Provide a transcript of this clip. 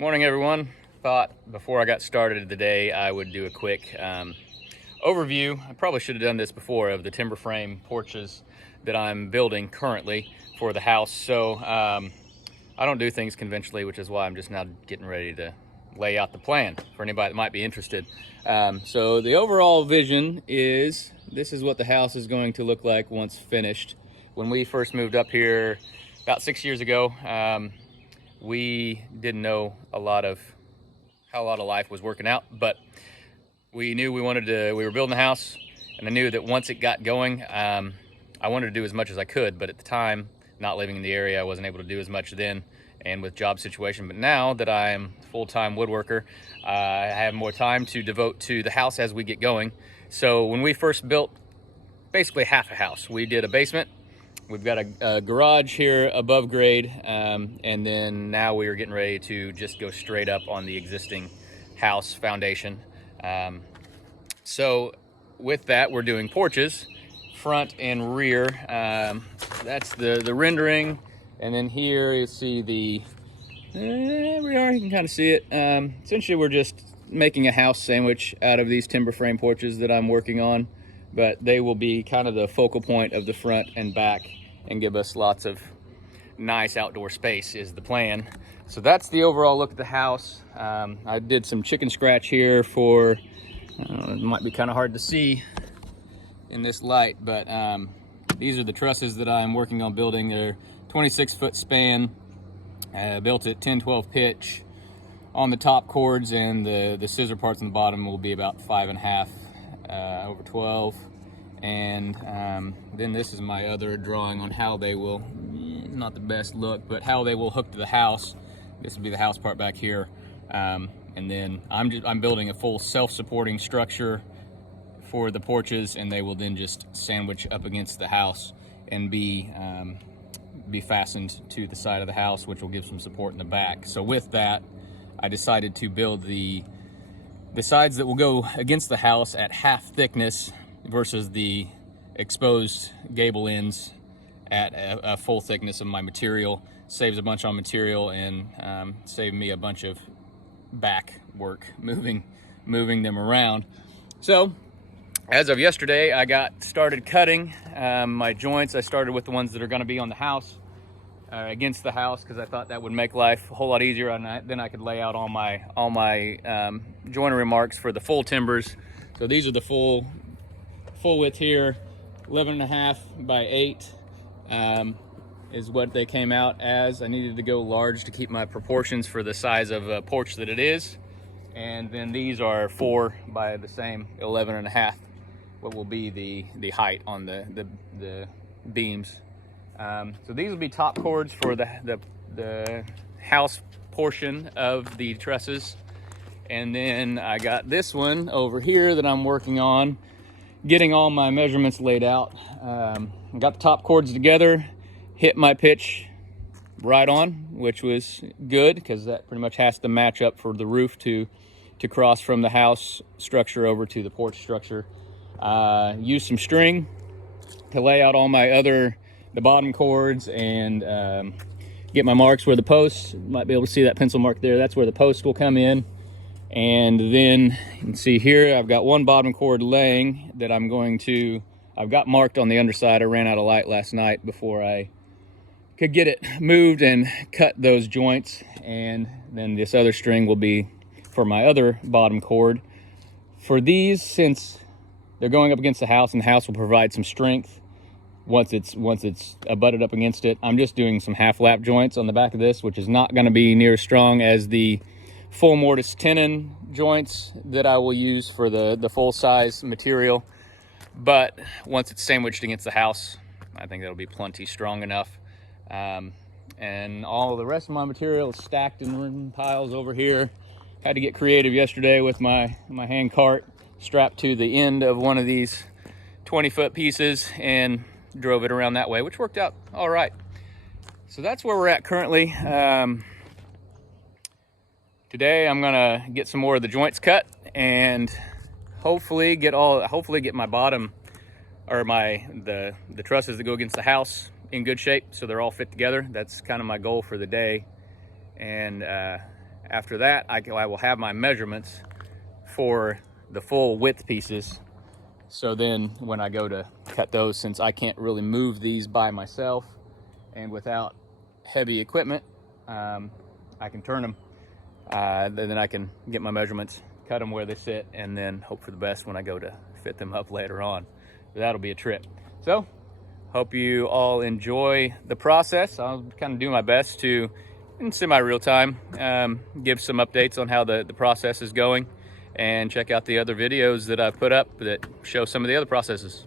Morning, everyone. Thought before I got started today, I would do a quick overview. I probably should have done this before, of the timber frame porches that I'm building currently for the house. So I don't do things conventionally, which is why I'm just now getting ready to lay out the plan for anybody that might be interested. So the overall vision is, this is what the house is going to look like once finished. When we first moved up here about 6 years ago, we didn't know how a lot of life was working out, but we knew we were building a house, and I knew that once it got going, I wanted to do as much as I could, but at the time, not living in the area, I wasn't able to do as much then, and with job situation. But now that I'm a full-time woodworker, I have more time to devote to the house as we get going. So when we first built basically half a house, we did a basement. We've got a garage here above grade, and then now we are getting ready to just go straight up on the existing house foundation. So with that, we're doing porches, front and rear. That's the rendering, and then here you see there we are, you can kind of see it. Essentially, we're just making a house sandwich out of these timber frame porches that I'm working on, but they will be kind of the focal point of the front and back and give us lots of nice outdoor space is the plan. So that's the overall look at the house. I did some chicken scratch here for, it might be kind of hard to see in this light, but these are the trusses that I'm working on building. They're 26-foot span, built at 10-12 pitch on the top cords, and the scissor parts on the bottom will be about 5.5 over 12. And then this is my other drawing on how they will, not the best look, but how they will hook to the house. This will be the house part back here. And then I'm building a full self-supporting structure for the porches, and they will then just sandwich up against the house and be fastened to the side of the house, which will give some support in the back. So with that, I decided to build the sides that will go against the house at half thickness versus the exposed gable ends at a full thickness of my material. Saves a bunch on material, and saved me a bunch of back work moving them around. So as of yesterday, I got started cutting my joints. I started with the ones that are going to be on the house, against the house, because I thought that would make life a whole lot easier, and then I could lay out all my joinery marks for the full timbers. So these are the full width here, 11.5 by 8 is what they came out as. I needed to go large to keep my proportions for the size of a porch that it is. And then these are 4 by the same 11.5, what will be the height on the beams. So these will be top cords for the house portion of the trusses. And then I got this one over here that I'm working on, getting all my measurements laid out. Got the top cords together, hit my pitch right on, which was good, because that pretty much has to match up for the roof to cross from the house structure over to the porch structure. Used some string to lay out all the bottom cords, and get my marks where the posts, you might be able to see that pencil mark there, that's where the post will come in. And then you can see here, I've got one bottom cord laying that I've got marked on the underside. I ran out of light last night before I could get it moved and cut those joints. And then this other string will be for my other bottom cord. For these, since they're going up against the house, and the house will provide some strength once it's butted up against it, I'm just doing some half lap joints on the back of this, which is not going to be near as strong as the full mortise tenon joints that I will use for the full size material. But once it's sandwiched against the house, I think that'll be plenty strong enough. And all the rest of my material is stacked in piles over here. Had to get creative yesterday with my hand cart strapped to the end of one of these 20-foot pieces, and drove it around that way, which worked out all right. So that's where we're at currently. Today I'm gonna get some more of the joints cut, and hopefully get my bottom, or the trusses that go against the house, in good shape so they're all fit together. That's kind of my goal for the day. And After that, I will have my measurements for the full width pieces. So then when I go to cut those, since I can't really move these by myself and without heavy equipment, I can turn them. Then I can get my measurements, cut them where they sit, and then hope for the best when I go to fit them up later on. That'll be a trip. So hope you all enjoy the process. I'll kind of do my best to, in semi-real time, give some updates on how the process is going, and check out the other videos that I've put up that show some of the other processes.